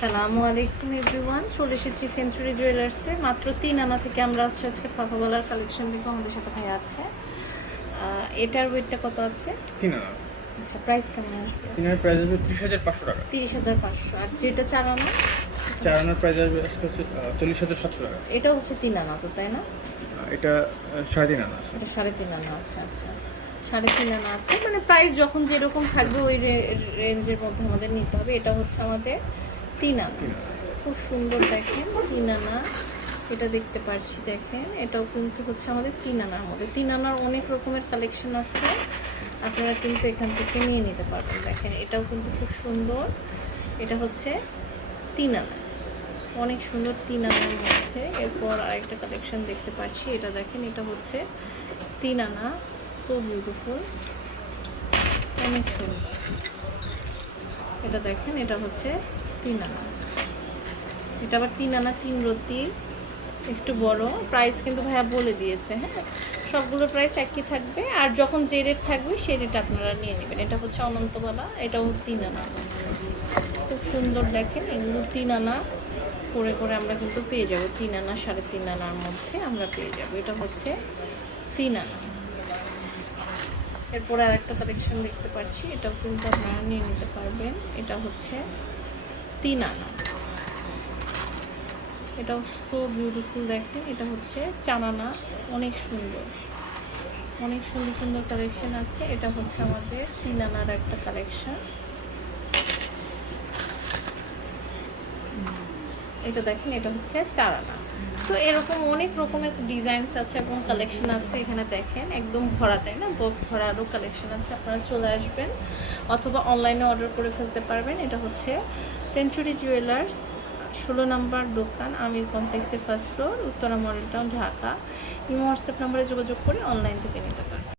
আসসালামু আলাইকুম এভরিওয়ান। চলে এসেছি সেঞ্চুরি জুয়েলার্সে মাত্র তিন আনা থেকে আমরা হচ্ছে আজকে ফাঁকা কালেকশন দেখব। আমাদের সাথে ভাই আছে। এটার ওয়েটটা কত আছে? তিন আনা। আচ্ছা প্রাইস কেমন আসবে? তিন আনার প্রাইস আসবে ত্রিশ হাজার পাঁচশো টাকা। তিরিশ হাজার পাঁচশো। আর যেটা চার আনা? চার আনার প্রাইস আসবে হচ্ছে চল্লিশ হাজার সাতশো টাকা। এটা হচ্ছে তিন আনা তো তাই না? এটা সাড়ে তিন আনা আছে। এটা সাড়ে তিন আনা আছে আচ্ছা। সাড়ে তিন আনা আছে। মানে প্রাইস যখন যেরকম থাকবে ওই রেঞ্জের মধ্যে আমাদের নিতে হবে। এটা হচ্ছে আমাদের তিন আনা তিন আনা খুব সুন্দর দেখেন তিন আনা এটা দেখতে পাচ্ছি, দেখেন। এটাও কিন্তু হচ্ছে আমাদের তিন আনার মধ্যে তিন আনার অনেক রকমের কালেকশন আছে। আপনারা কিন্তু এখান থেকে নিয়ে নিতে পারবেন। দেখেন, এটাও কিন্তু খুব সুন্দর। এটা হচ্ছে তিন আনা অনেক সুন্দর তিন আনার মধ্যে। এরপর আরেকটা কালেকশন দেখতে পাচ্ছি। এটা দেখেন, এটা হচ্ছে তিন আনা সো বিউটিফুল অনেক সুন্দর। এটা দেখেন, এটা হচ্ছে তিন আনা। এটা আবার তিন আনা, তিন রতি, একটু বড়। প্রাইস কিন্তু ভাইয়া বলে দিয়েছে হ্যাঁ? সবগুলো প্রাইস একই থাকবে। আর যখন যে রেট থাকবে সেই রেট আপনারা নিয়ে নেবেন। এটা হচ্ছে অনন্তবালা, এটাও তিন আনা। খুব সুন্দর দেখেন, এগুলো তিন আনা। করে করে আমরা কিন্তু পেয়ে যাব। তিন আনা, সাড়ে তিন আনার মধ্যে আমরা পেয়ে যাব। এটা হচ্ছে তিন আনা। এরপরে আর একটা কালেকশন দেখতে পাচ্ছি। এটাও কিন্তু আপনারা নিয়ে নিতে পারবেন। এটা হচ্ছে তিন আনা এটাও সো বিউটিফুল দেখেন, এটা হচ্ছে চানানা, অনেক সুন্দর। অনেক সুন্দর সুন্দর কালেকশান আছে, এটা হচ্ছে আমাদের তিন আনার একটা কালেকশান এটা দেখেন, এটা হচ্ছে চার আনা তো এরকম অনেক রকমের ডিজাইনস আছে এবং কালেকশন আছে এখানে দেখেন, একদম ভরা, তাই না? বক্স ভরা আরও কালেকশন আছে, আপনারা চলে আসবেন অথবা অনলাইনে অর্ডার করে ফেলতে পারবেন। এটা হচ্ছে সেঞ্চুরি জুয়েলার্স ষোলো নাম্বার দোকান, আমির কমপ্লেক্সের first floor Uttara model town Dhaka. Imo WhatsApp নাম্বারে যোগাযোগ করে অনলাইন থেকে নিতে পারবেন।